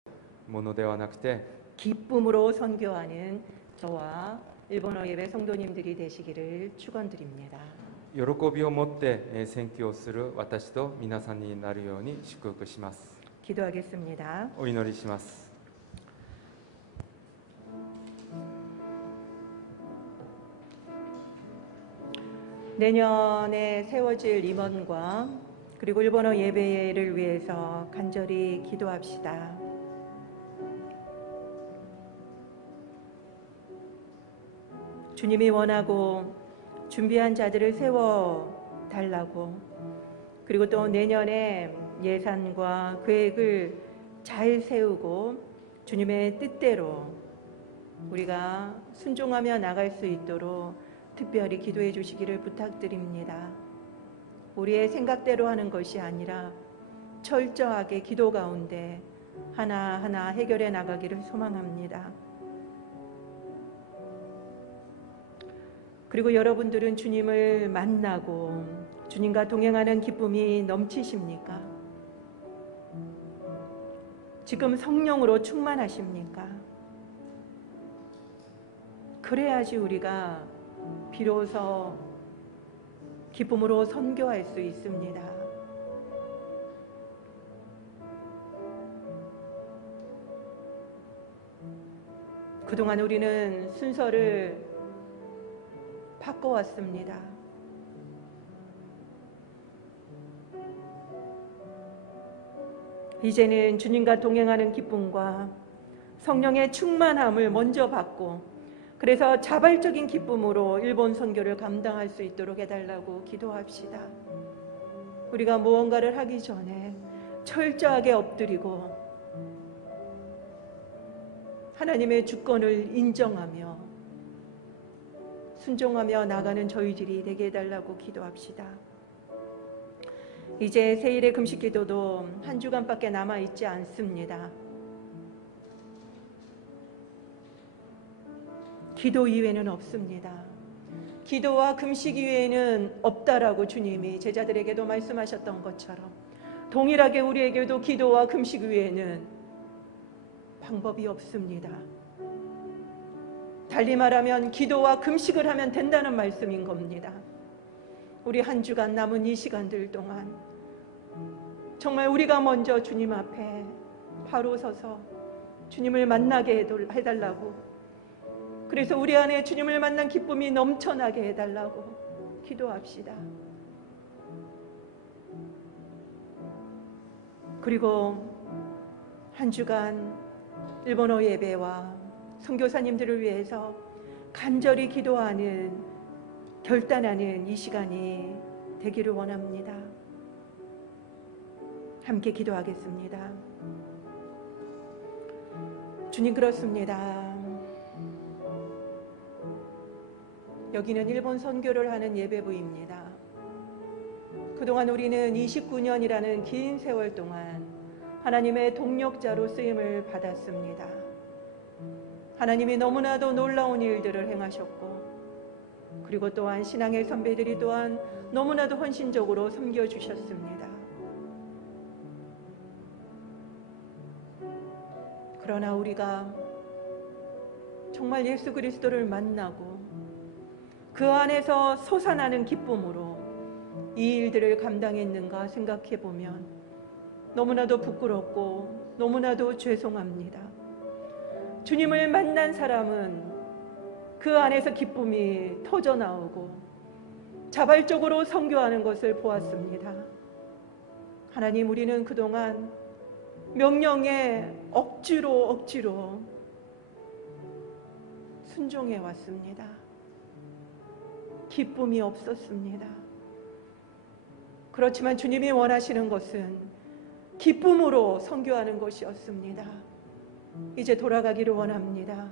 ものではなくて 기쁨으로 선교하는 저와 일본어 예배 성도님들이 되시기를 축원드립니다. 喜びを持って宣教をする私と皆さんになるように祝福します。 기도하겠습니다. お祈りします。 내년에 세워질 임원과 그리고 일본어 예배를 위해서 간절히 기도합시다. 주님이 원하고 준비한 자들을 세워 달라고, 그리고 또 내년에 예산과 계획을 잘 세우고 주님의 뜻대로 우리가 순종하며 나갈 수 있도록 특별히 기도해 주시기를 부탁드립니다. 우리의 생각대로 하는 것이 아니라 철저하게 기도 가운데 하나하나 해결해 나가기를 소망합니다. 그리고 여러분들은 주님을 만나고 주님과 동행하는 기쁨이 넘치십니까? 지금 성령으로 충만하십니까? 그래야지 우리가 비로소 기쁨으로 선교할 수 있습니다. 그동안 우리는 순서를 바꿔왔습니다. 이제는 주님과 동행하는 기쁨과 성령의 충만함을 먼저 받고, 그래서 자발적인 기쁨으로 일본 선교를 감당할 수 있도록 해달라고 기도합시다. 우리가 무언가를 하기 전에 철저하게 엎드리고 하나님의 주권을 인정하며 순종하며 나가는 저희들이 되게 해달라고 기도합시다. 이제 세일의 금식 기도도 한 주간밖에 남아있지 않습니다. 기도 이외에는 없습니다. 기도와 금식 이외에는 없다라고 주님이 제자들에게도 말씀하셨던 것처럼 동일하게 우리에게도 기도와 금식 이외에는 방법이 없습니다. 달리 말하면 기도와 금식을 하면 된다는 말씀인 겁니다. 우리 한 주간 남은 이 시간들 동안 정말 우리가 먼저 주님 앞에 바로 서서 주님을 만나게 해달라고, 그래서 우리 안에 주님을 만난 기쁨이 넘쳐나게 해달라고 기도합시다. 그리고 한 주간 일본어 예배와 선교사님들을 위해서 간절히 기도하는, 결단하는 이 시간이 되기를 원합니다. 함께 기도하겠습니다. 주님, 그렇습니다. 여기는 일본 선교를 하는 예배부입니다. 그동안 우리는 29년이라는 긴 세월 동안 하나님의 동력자로 쓰임을 받았습니다. 하나님이 너무나도 놀라운 일들을 행하셨고, 그리고 또한 신앙의 선배들이 또한 너무나도 헌신적으로 섬겨주셨습니다. 그러나 우리가 정말 예수 그리스도를 만나고 그 안에서 솟아나는 기쁨으로 이 일들을 감당했는가 생각해 보면 너무나도 부끄럽고 너무나도 죄송합니다. 주님을 만난 사람은 그 안에서 기쁨이 터져 나오고 자발적으로 선교하는 것을 보았습니다. 하나님, 우리는 그동안 명령에 억지로 순종해 왔습니다. 기쁨이 없었습니다. 그렇지만 주님이 원하시는 것은 기쁨으로 선교하는 것이었습니다. 이제 돌아가기를 원합니다.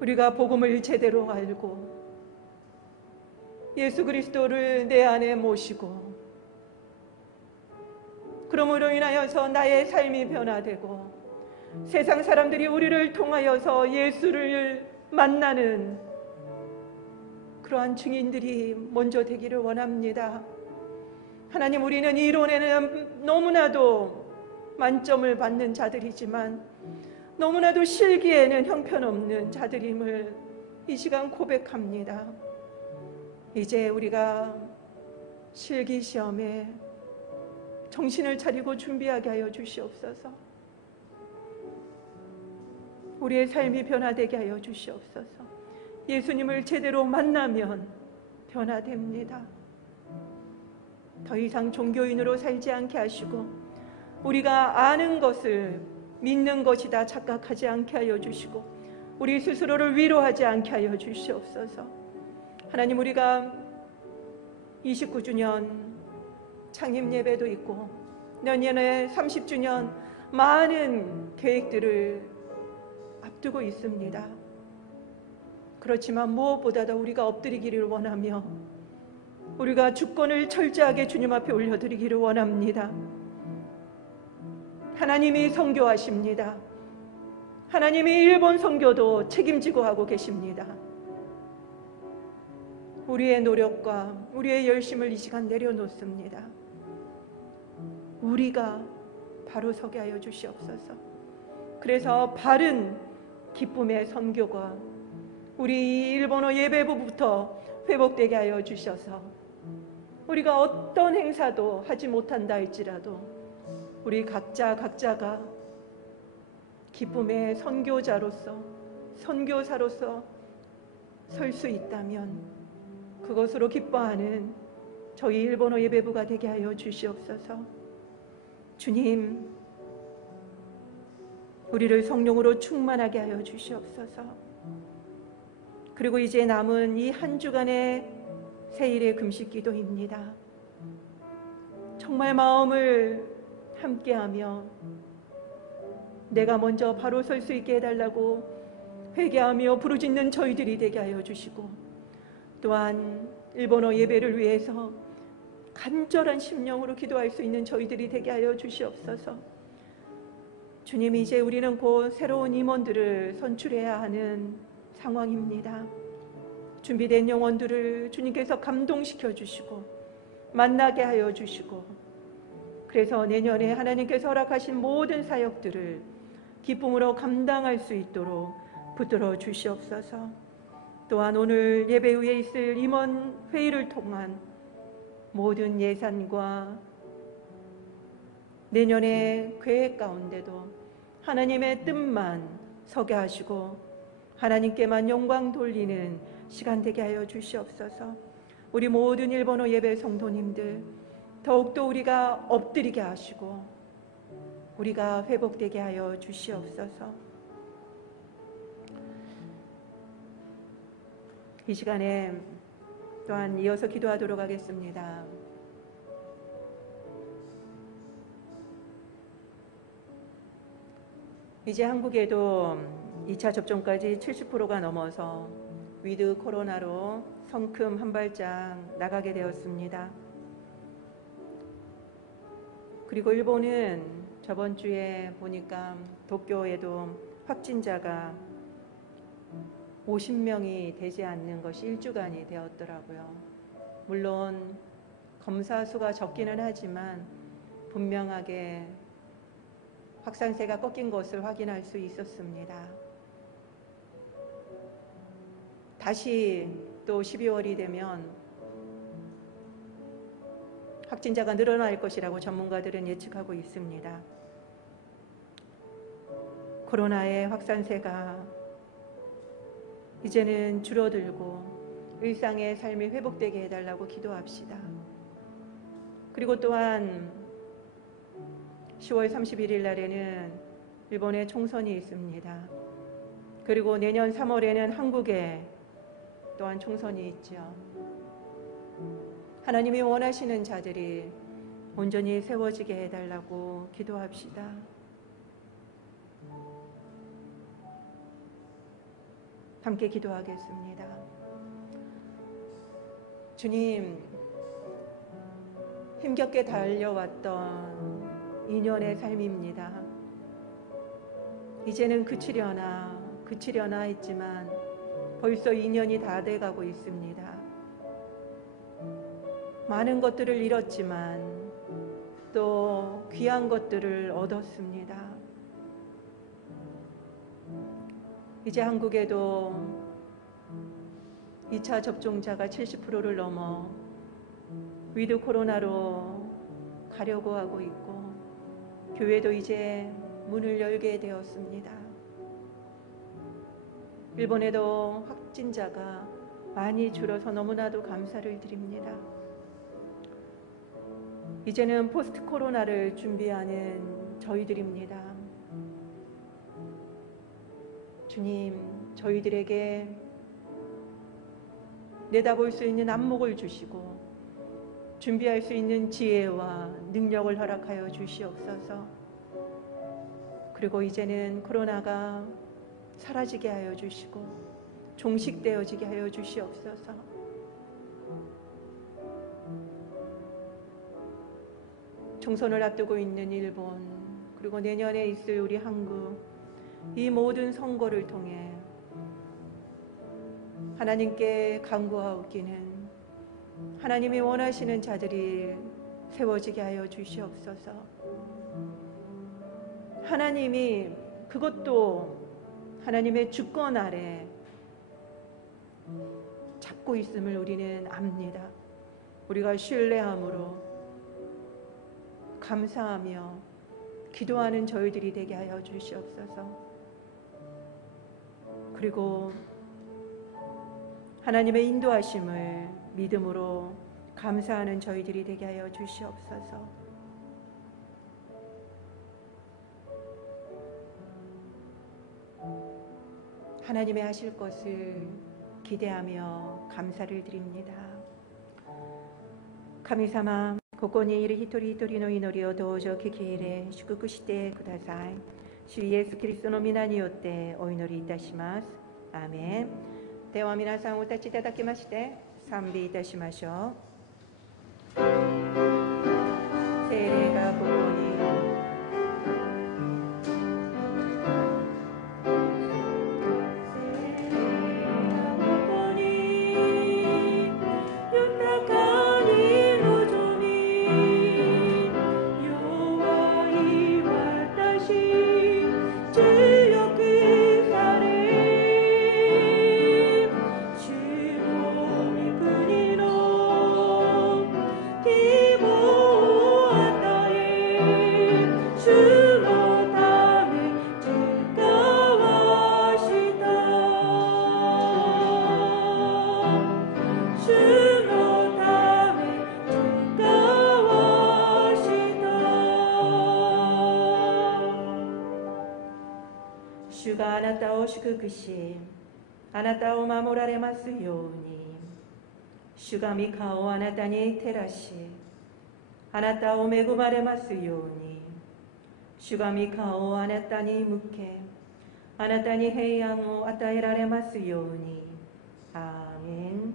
우리가 복음을 제대로 알고 예수 그리스도를 내 안에 모시고 그러므로 인하여서 나의 삶이 변화되고 세상 사람들이 우리를 통하여서 예수를 만나는 그러한 증인들이 먼저 되기를 원합니다. 하나님, 우리는 이론에는 너무나도 만점을 받는 자들이지만 너무나도 실기에는 형편없는 자들임을 이 시간 고백합니다. 이제 우리가 실기 시험에 정신을 차리고 준비하게 하여 주시옵소서. 우리의 삶이 변화되게 하여 주시옵소서. 예수님을 제대로 만나면 변화됩니다. 더 이상 종교인으로 살지 않게 하시고 우리가 아는 것을 믿는 것이다 착각하지 않게 하여 주시고 우리 스스로를 위로하지 않게 하여 주시옵소서. 하나님, 우리가 29주년 창립 예배도 있고 내년에 30주년 많은 계획들을 앞두고 있습니다. 그렇지만 무엇보다도 우리가 엎드리기를 원하며 우리가 주권을 철저하게 주님 앞에 올려드리기를 원합니다. 하나님이 선교하십니다. 하나님이 일본 선교도 책임지고 하고 계십니다. 우리의 노력과 우리의 열심을 이 시간 내려놓습니다. 우리가 바로 서게 하여 주시옵소서. 그래서 바른 기쁨의 선교가 우리 일본어 예배부부터 회복되게 하여 주셔서 우리가 어떤 행사도 하지 못한다 할지라도 우리 각자가 기쁨의 선교자로서 선교사로서 설 수 있다면 그것으로 기뻐하는 저희 일본어 예배부가 되게 하여 주시옵소서. 주님, 우리를 성령으로 충만하게 하여 주시옵소서. 그리고 이제 남은 이 한 주간의 세일의 금식 기도입니다. 정말 마음을 함께하며 내가 먼저 바로 설 수 있게 해달라고 회개하며 부르짖는 저희들이 되게 하여 주시고 또한 일본어 예배를 위해서 간절한 심령으로 기도할 수 있는 저희들이 되게 하여 주시옵소서. 주님, 이제 우리는 곧 새로운 임원들을 선출해야 하는 상황입니다. 준비된 영혼들을 주님께서 감동시켜 주시고 만나게 하여 주시고 그래서 내년에 하나님께서 허락하신 모든 사역들을 기쁨으로 감당할 수 있도록 붙들어 주시옵소서. 또한 오늘 예배 위에 있을 임원 회의를 통한 모든 예산과 내년의 계획 가운데도 하나님의 뜻만 서게 하시고 하나님께만 영광 돌리는 시간 되게 하여 주시옵소서. 우리 모든 일본어 예배 성도님들 더욱더 우리가 엎드리게 하시고 우리가 회복되게 하여 주시옵소서. 이 시간에 또한 이어서 기도하도록 하겠습니다. 이제 한국에도 2차 접종까지 70%가 넘어서 위드 코로나로 성큼 한 발짝 나가게 되었습니다. 그리고 일본은 저번 주에 보니까 도쿄에도 확진자가 50명이 되지 않는 것이 1주간이 되었더라고요. 물론 검사 수가 적기는 하지만 분명하게 확산세가 꺾인 것을 확인할 수 있었습니다. 다시 또 12월이 되면 확진자가 늘어날 것이라고 전문가들은 예측하고 있습니다. 코로나의 확산세가 이제는 줄어들고 일상의 삶이 회복되게 해달라고 기도합시다. 그리고 또한 10월 31일 날에는 일본에 총선이 있습니다. 그리고 내년 3월에는 한국에 또한 총선이 있죠. 하나님이 원하시는 자들이 온전히 세워지게 해달라고 기도합시다. 함께 기도하겠습니다. 주님, 힘겹게 달려왔던 2년의 삶입니다. 이제는 그치려나 했지만 벌써 2년이 다 돼가고 있습니다. 많은 것들을 잃었지만 또 귀한 것들을 얻었습니다. 이제 한국에도 2차 접종자가 70%를 넘어 위드 코로나로 가려고 하고 있고, 교회도 이제 문을 열게 되었습니다. 일본에도 확진자가 많이 줄어서 너무나도 감사를 드립니다. 이제는 포스트 코로나를 준비하는 저희들입니다. 주님, 저희들에게 내다볼 수 있는 안목을 주시고 준비할 수 있는 지혜와 능력을 허락하여 주시옵소서. 그리고 이제는 코로나가 사라지게 하여 주시고 종식되어지게 하여 주시옵소서. 총선을 앞두고 있는 일본, 그리고 내년에 있을 우리 한국, 이 모든 선거를 통해 하나님께 간구하옵기는 하나님이 원하시는 자들이 세워지게 하여 주시옵소서. 하나님이 그것도 하나님의 주권 아래 잡고 있음을 우리는 압니다. 우리가 신뢰함으로 감사하며 기도하는 저희들이 되게 하여 주시옵소서. 그리고 하나님의 인도하심을 믿음으로 감사하는 저희들이 되게 하여 주시옵소서. 하나님의 하실 것을 기대하며 감사를 드립니다.神様、ここにいる一人一人の祈りをどうぞ聞き入れ祝福してください。主イエス・キリストの皆によってお祈りいたします。アーメン。では皆さんお立ちいただきまして賛美いたしましょう。聖霊がここに主があなたを祝福し、あなたを守られますように。主が御顔をあなたに照らし、あなたを恵まれますように。主が御顔をあなたに向け、あなたに平安を与えられますように。アーメン。